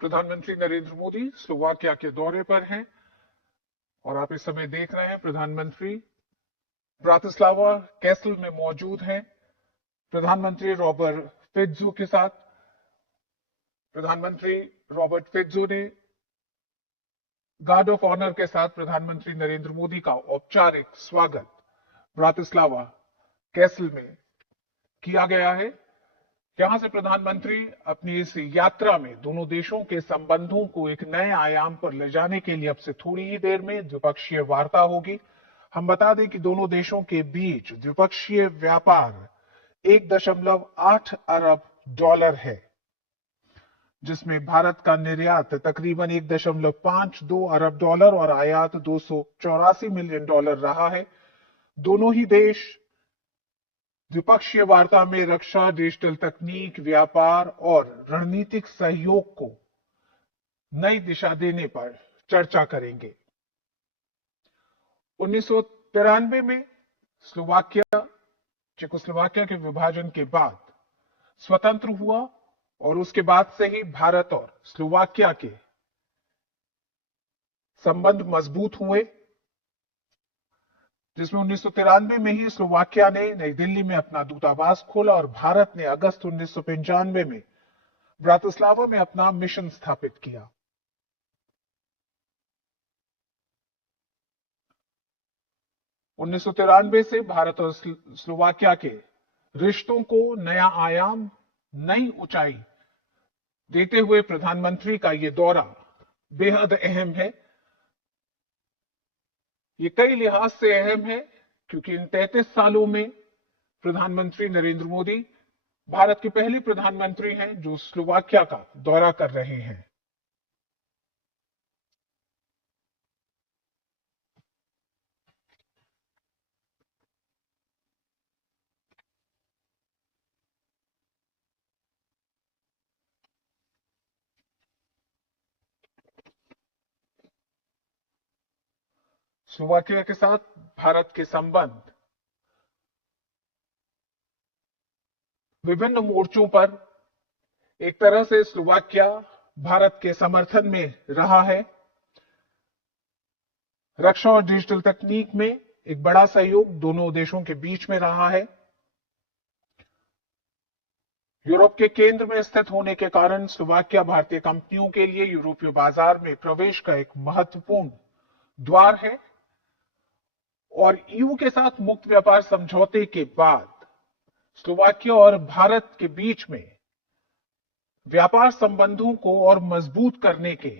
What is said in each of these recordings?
प्रधानमंत्री नरेंद्र मोदी स्लोवाकिया के दौरे पर हैं और आप इस समय देख रहे हैं प्रधानमंत्री ब्रातिस्लावा कैसल में मौजूद हैं प्रधानमंत्री रॉबर्ट फिट्जो के साथ। प्रधानमंत्री रॉबर्ट फिट्जो ने गार्ड ऑफ ऑनर के साथ प्रधानमंत्री नरेंद्र मोदी का औपचारिक स्वागत ब्रातिस्लावा कैसल में किया गया है। यहां से प्रधानमंत्री अपनी इस यात्रा में दोनों देशों के संबंधों को एक नए आयाम पर ले जाने के लिए अब से थोड़ी ही देर में द्विपक्षीय वार्ता होगी। हम बता दें कि दोनों देशों के बीच द्विपक्षीय व्यापार 1.8 अरब डॉलर है, जिसमें भारत का निर्यात तकरीबन 1.52 अरब डॉलर और आयात 284 मिलियन डॉलर रहा है। दोनों ही देश द्विपक्षीय वार्ता में रक्षा, डिजिटल तकनीक, व्यापार और रणनीतिक सहयोग को नई दिशा देने पर चर्चा करेंगे। 1993 में स्लोवाकिया चेकोस्लोवाकिया के विभाजन के बाद स्वतंत्र हुआ और उसके बाद से ही भारत और स्लोवाकिया के संबंध मजबूत हुए, जिसमें 1993 में ही स्लोवाकिया ने नई दिल्ली में अपना दूतावास खोला और भारत ने अगस्त 1995 में ब्रातिस्लावा में अपना मिशन स्थापित किया। उन्नीस से भारत और स्लोवाकिया के रिश्तों को नया आयाम, नई ऊंचाई देते हुए प्रधानमंत्री का यह दौरा बेहद अहम है। ये कई लिहाज से अहम है क्योंकि इन 33 सालों में प्रधानमंत्री नरेंद्र मोदी भारत के पहले प्रधानमंत्री हैं जो स्लोवाकिया का दौरा कर रहे हैं। स्लोवाकिया के साथ भारत के संबंध विभिन्न मोर्चों पर एक तरह से स्लोवाकिया भारत के समर्थन में रहा है। रक्षा और डिजिटल तकनीक में एक बड़ा सहयोग दोनों देशों के बीच में रहा है। यूरोप के केंद्र में स्थित होने के कारण स्लोवाकिया भारतीय कंपनियों के लिए यूरोपीय बाजार में प्रवेश का एक महत्वपूर्ण द्वार है और ईयू के साथ मुक्त व्यापार समझौते के बाद स्लोवाकिया और भारत के बीच में व्यापार संबंधों को और मजबूत करने के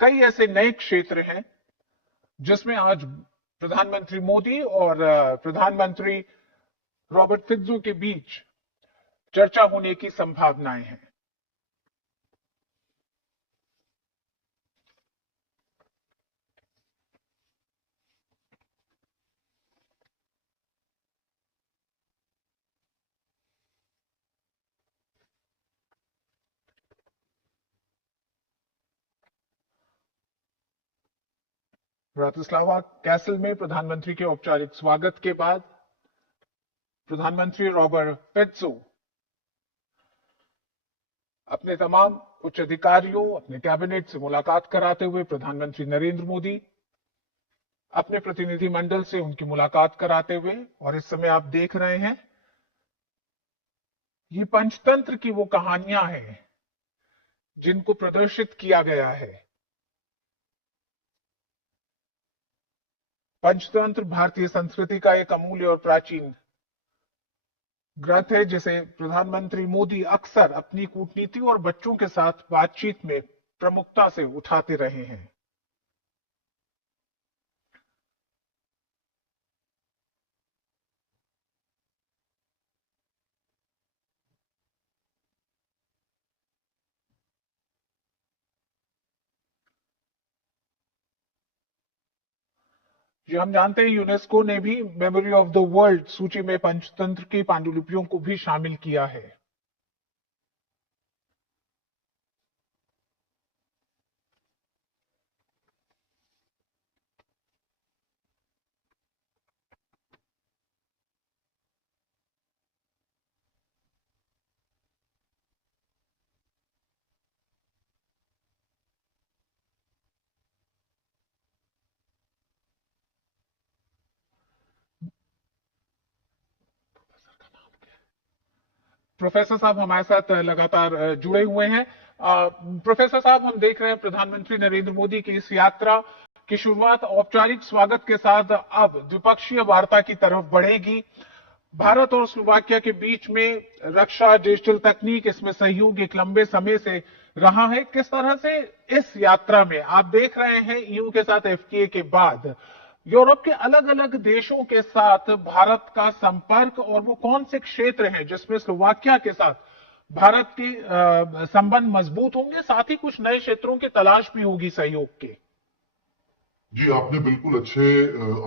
कई ऐसे नए क्षेत्र हैं जिसमें आज प्रधानमंत्री मोदी और प्रधानमंत्री रॉबर्ट फिट्जो के बीच चर्चा होने की संभावनाएं हैं। ब्रातिस्लावा कैसल में प्रधानमंत्री के औपचारिक स्वागत के बाद प्रधानमंत्री रॉबर्ट फिट्जो अपने तमाम उच्च अधिकारियों, अपने कैबिनेट से मुलाकात कराते हुए प्रधानमंत्री नरेंद्र मोदी अपने प्रतिनिधिमंडल से उनकी मुलाकात कराते हुए, और इस समय आप देख रहे हैं ये पंचतंत्र की वो कहानियां हैं जिनको प्रदर्शित किया गया है। पंचतंत्र भारतीय संस्कृति का एक अमूल्य और प्राचीन ग्रंथ है जिसे प्रधानमंत्री मोदी अक्सर अपनी कूटनीति और बच्चों के साथ बातचीत में प्रमुखता से उठाते रहे हैं। जो हम जानते हैं यूनेस्को ने भी मेमोरी ऑफ द वर्ल्ड सूची में पंचतंत्र की पांडुलिपियों को भी शामिल किया है। प्रोफेसर साहब हमारे साथ लगातार जुड़े हुए हैं। प्रोफेसर साहब, हम देख रहे हैं प्रधानमंत्री नरेंद्र मोदी की इस यात्रा की शुरुआत औपचारिक स्वागत के साथ अब द्विपक्षीय वार्ता की तरफ बढ़ेगी। भारत और स्लोवाकिया के बीच में रक्षा, डिजिटल तकनीक, इसमें सहयोग एक लंबे समय से रहा है। किस तरह से इस यात्रा में आप देख रहे हैं ईयू के साथ एफटीए के बाद यूरोप के अलग अलग देशों के साथ भारत का संपर्क, और वो कौन से क्षेत्र हैं जिसमें स्लोवाकिया के साथ भारत के संबंध मजबूत होंगे, साथ ही कुछ नए क्षेत्रों की तलाश भी होगी सहयोग के। जी, आपने बिल्कुल अच्छे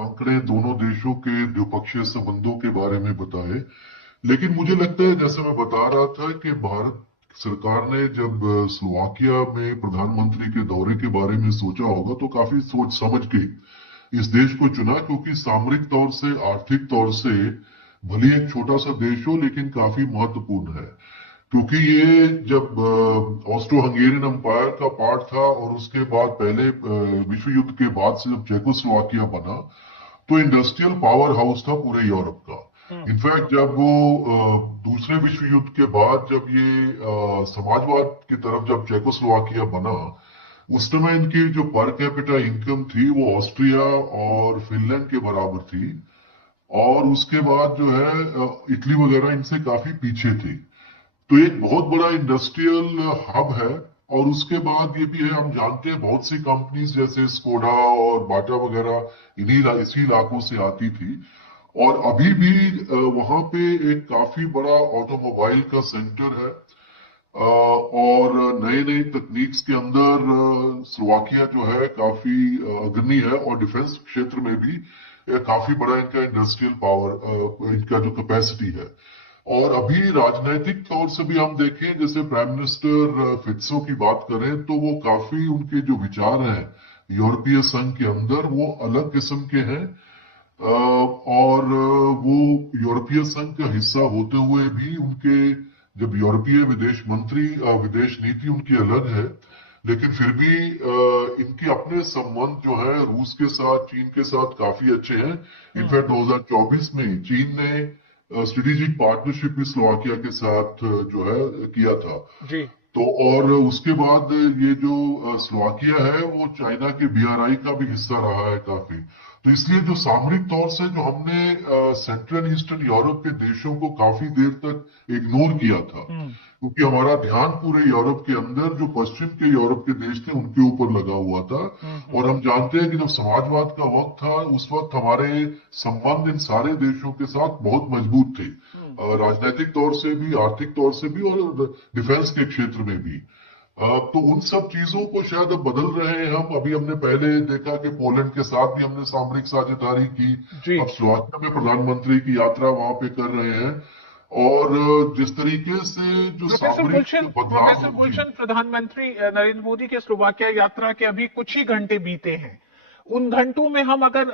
आंकड़े दोनों देशों के द्विपक्षीय संबंधों के बारे में बताए। लेकिन मुझे लगता है, जैसे मैं बता रहा था, कि भारत सरकार ने जब स्लोवाकिया में प्रधानमंत्री के दौरे के बारे में सोचा होगा तो काफी सोच समझ के इस देश को चुना, क्योंकि सामरिक तौर से, आर्थिक तौर से भले एक छोटा सा देश हो लेकिन काफी महत्वपूर्ण है। क्योंकि ये जब ऑस्ट्रो हंगेरियन एम्पायर का पार्ट था और उसके बाद पहले विश्व युद्ध के बाद से जब चेकोस्लोवाकिया बना तो इंडस्ट्रियल पावर हाउस था पूरे यूरोप का। इनफैक्ट जब वो दूसरे विश्व युद्ध के बाद जब ये समाजवाद की तरफ जब चेकोस्लोवाकिया बना, उस समय इनकी जो पर कैपिटा इनकम थी वो ऑस्ट्रिया और फिनलैंड के बराबर थी, और उसके बाद जो है इटली वगैरह इनसे काफी पीछे थी। तो एक बहुत बड़ा इंडस्ट्रियल हब है। और उसके बाद ये भी है, हम जानते हैं बहुत सी कंपनीज जैसे स्कोडा और बाटा वगैरह इसी इलाकों से आती थी, और अभी भी वहां पे एक काफी बड़ा ऑटोमोबाइल का सेंटर है। और नई नई तकनीक्स के अंदर स्लोवाकिया जो है काफी अग्रणी है, और डिफेंस क्षेत्र में भी काफी बड़ा इनका इंडस्ट्रियल पावर, इनका जो कैपेसिटी है। और अभी राजनीतिक तौर से भी हम देखें, जैसे प्राइम मिनिस्टर फित्सो की बात करें तो वो काफी, उनके जो विचार हैं यूरोपीय संघ के अंदर वो अलग किस्म के हैं। और वो यूरोपीय संघ का हिस्सा होते हुए भी उनके जब यूरोपीय विदेश मंत्री विदेश नीति उनकी अलग है, लेकिन फिर भी इनके अपने संबंध जो है रूस के साथ, चीन के साथ काफी अच्छे हैं। इनफैक्ट 2024 में चीन ने स्ट्रेटेजिक पार्टनरशिप भी स्लोवाकिया के साथ जो है किया था जी। तो, और उसके बाद ये जो स्लोवाकिया है वो चाइना के बीआरआई का भी हिस्सा रहा है काफी। तो इसलिए जो सामरिक तौर से जो हमने सेंट्रल ईस्टर्न यूरोप के देशों को काफी देर तक इग्नोर किया था, क्योंकि हमारा ध्यान पूरे यूरोप के अंदर जो पश्चिम के यूरोप के देश थे उनके ऊपर लगा हुआ था। और हम जानते हैं कि जब समाजवाद का वक्त था उस वक्त हमारे संबंध इन सारे देशों के साथ बहुत मजबूत थे, राजनीतिक तौर से भी, आर्थिक तौर से भी, और डिफेंस के क्षेत्र में भी। तो उन सब चीजों को शायद अब बदल रहे हैं हम। अभी हमने पहले देखा कि पोलैंड के साथ भी हमने सामरिक साझेदारी की, अब स्लोवाकिया में प्रधानमंत्री की यात्रा वहां पे कर रहे हैं। और जिस तरीके से जो सामरिक प्रोफेसर प्रधानमंत्री नरेंद्र मोदी के स्लोवाकिया यात्रा के अभी कुछ ही घंटे बीते हैं। उन घंटों में हम अगर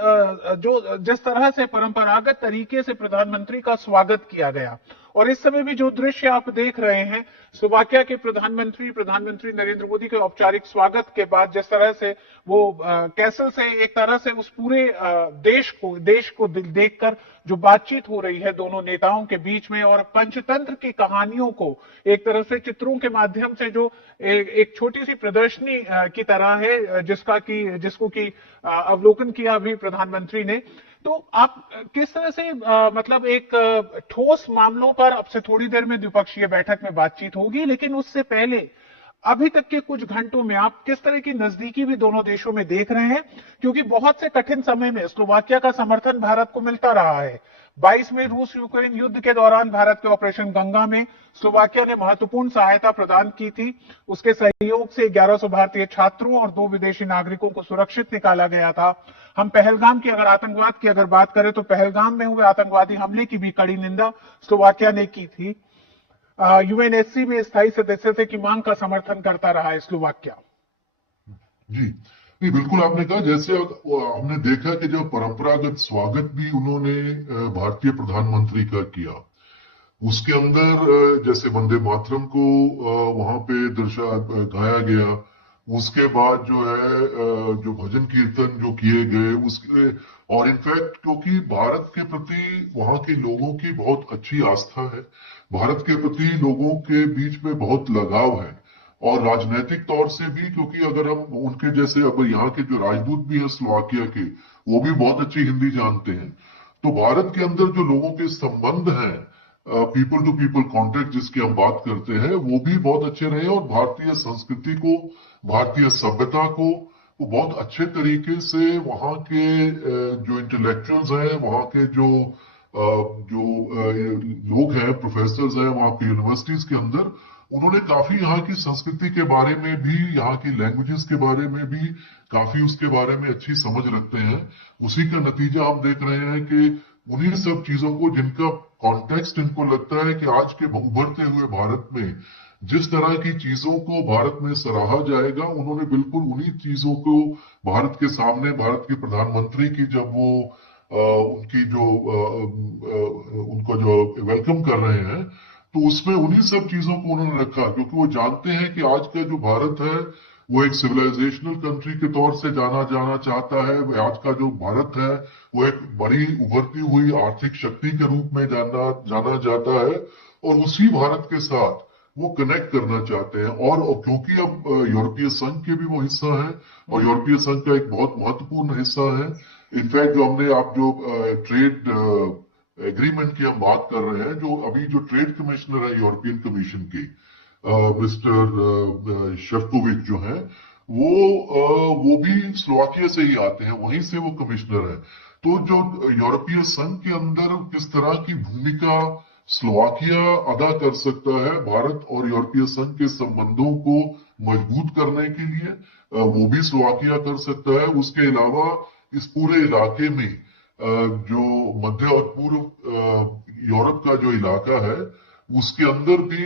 जिस तरह से परंपरागत तरीके से प्रधानमंत्री का स्वागत किया गया, और इस समय भी जो दृश्य आप देख रहे हैं स्लोवाकिया के प्रधानमंत्री नरेंद्र मोदी के औपचारिक स्वागत के बाद, जिस तरह से वो कैसल से एक तरह से उस पूरे देश को देखकर जो बातचीत हो रही है दोनों नेताओं के बीच में, और पंचतंत्र की कहानियों को एक तरह से चित्रों के माध्यम से जो एक छोटी सी प्रदर्शनी की तरह है, जिसको की अवलोकन किया अभी प्रधानमंत्री ने। तो आप किस तरह से मतलब एक ठोस मामलों पर अब से थोड़ी देर में द्विपक्षीय बैठक में बातचीत होगी, लेकिन उससे पहले अभी तक के कुछ घंटों में आप किस तरह की नजदीकी भी दोनों देशों में देख रहे हैं? क्योंकि बहुत से कठिन समय में स्लोवाकिया का समर्थन भारत को मिलता रहा है। 22 में रूस यूक्रेन युद्ध के दौरान भारत के ऑपरेशन गंगा में स्लोवाकिया ने महत्वपूर्ण सहायता प्रदान की थी। उसके सहयोग से 1100 भारतीय छात्रों और 2 विदेशी नागरिकों को सुरक्षित निकाला गया था। हम पहलगाम की आतंकवाद की बात करें तो पहलगाम में हुए आतंकवादी हमले की भी कड़ी निंदा स्लोवाकिया ने की थी। यूएनएससी में स्थायी सदस्यता की मांग का समर्थन करता रहा है स्लोवाकिया। जी नहीं, बिल्कुल आपने कहा, जैसे हमने देखा कि जब परंपरागत स्वागत भी उन्होंने भारतीय प्रधानमंत्री का किया, उसके अंदर जैसे वंदे मातरम को वहां पे गाया गया, उसके बाद जो है जो भजन कीर्तन जो किए गए उसके, और इनफैक्ट क्योंकि भारत के प्रति वहां के लोगों की बहुत अच्छी आस्था है, भारत के प्रति लोगों के बीच में बहुत लगाव है, और राजनीतिक तौर से भी, क्योंकि अगर हम उनके जैसे अब यहाँ के जो राजदूत भी हैं स्लोवाकिया के, वो भी बहुत अच्छी हिंदी जानते हैं। तो भारत के अंदर जो लोगों के संबंध हैं, पीपल टू पीपल कॉन्टेक्ट जिसकी हम बात करते हैं, वो भी बहुत अच्छे रहे, और भारतीय संस्कृति को, भारतीय सभ्यता को वो बहुत अच्छे तरीके से वहाँ के जो इंटेलेक्चुअल्स हैं, वहाँ के लोग हैं, प्रोफेसर्स हैं वहाँ की यूनिवर्सिटीज के अंदर, उन्होंने काफी यहाँ की संस्कृति के बारे में भी, यहाँ की लैंग्वेजेस के बारे में भी काफी उसके बारे में अच्छी समझ रखते हैं। उसी का नतीजा हम देख रहे हैं कि उन्हीं सब चीजों को जिनका कॉन्टेक्स्ट इनको लगता है कि आज के उभरते हुए भारत में जिस तरह की चीजों को भारत में सराहा जाएगा, उन्होंने बिल्कुल उन्हीं चीजों को भारत के सामने, भारत के प्रधानमंत्री की जब वो उनकी जो उनको जो वेलकम कर रहे हैं, तो उसमें उन्हीं सब चीजों को उन्होंने रखा, क्योंकि वो जानते हैं कि आज का जो भारत है वो एक सिविलाइजेशनल कंट्री के तौर से जाना चाहता है। आज का जो भारत है वो एक बड़ी उभरती हुई आर्थिक शक्ति के रूप में जाना जाता है, और उसी भारत के साथ वो कनेक्ट करना चाहते हैं। और क्योंकि अब यूरोपीय संघ के भी वो हिस्सा है, और यूरोपीय संघ का एक बहुत महत्वपूर्ण हिस्सा है। इनफैक्ट जो हमने आप जो ट्रेड एग्रीमेंट की हम बात कर रहे हैं, जो अभी जो ट्रेड कमिश्नर है यूरोपियन कमीशन के, मिस्टर शेफकोविच जो है, वो भी स्लोवाकिया से ही आते हैं, वहीं से वो कमिश्नर है। तो जो यूरोपीय संघ के अंदर किस तरह की भूमिका स्लोवाकिया अदा कर सकता है भारत और यूरोपीय संघ के संबंधों को मजबूत करने के लिए, वो भी स्लोवाकिया कर सकता है। उसके अलावा इस पूरे इलाके में जो मध्य और पूर्व यूरोप का जो इलाका है, उसके अंदर भी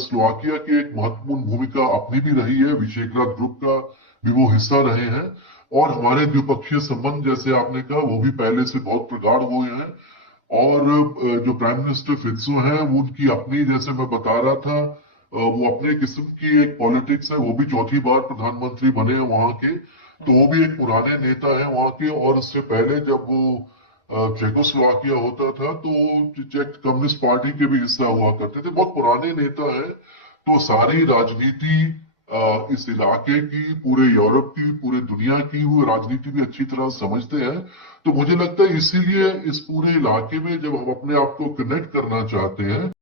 स्लोवाकिया की एक महत्वपूर्ण भूमिका अपनी भी रही है। विशेग्राद ग्रुप का भी वो हिस्सा रहे हैं, और हमारे द्विपक्षीय संबंध जैसे आपने कहा वो भी पहले से बहुत प्रगाढ़ हुए हैं। और जो प्राइम मिनिस्टर फित्सो हैं, वो उनकी अपनी, जैसे मैं बता रहा था, वो अपने किस्म की एक पॉलिटिक्स है, वो भी चौथी बार प्रधानमंत्री बने हैं वहां के, तो वो भी एक पुराने नेता हैं वहां के। और उससे पहले जब वो चेकोस्लोवाकिया होता था तो चेक कम्युनिस्ट पार्टी के भी हिस्सा हुआ करते थे, बहुत पुराने नेता हैं। तो सारी राजनीति इस इलाके की, पूरे यूरोप की, पूरे दुनिया की वो राजनीति भी अच्छी तरह समझते हैं। तो मुझे लगता है इसीलिए इस पूरे इलाके में जब हम अपने आप को कनेक्ट करना चाहते हैं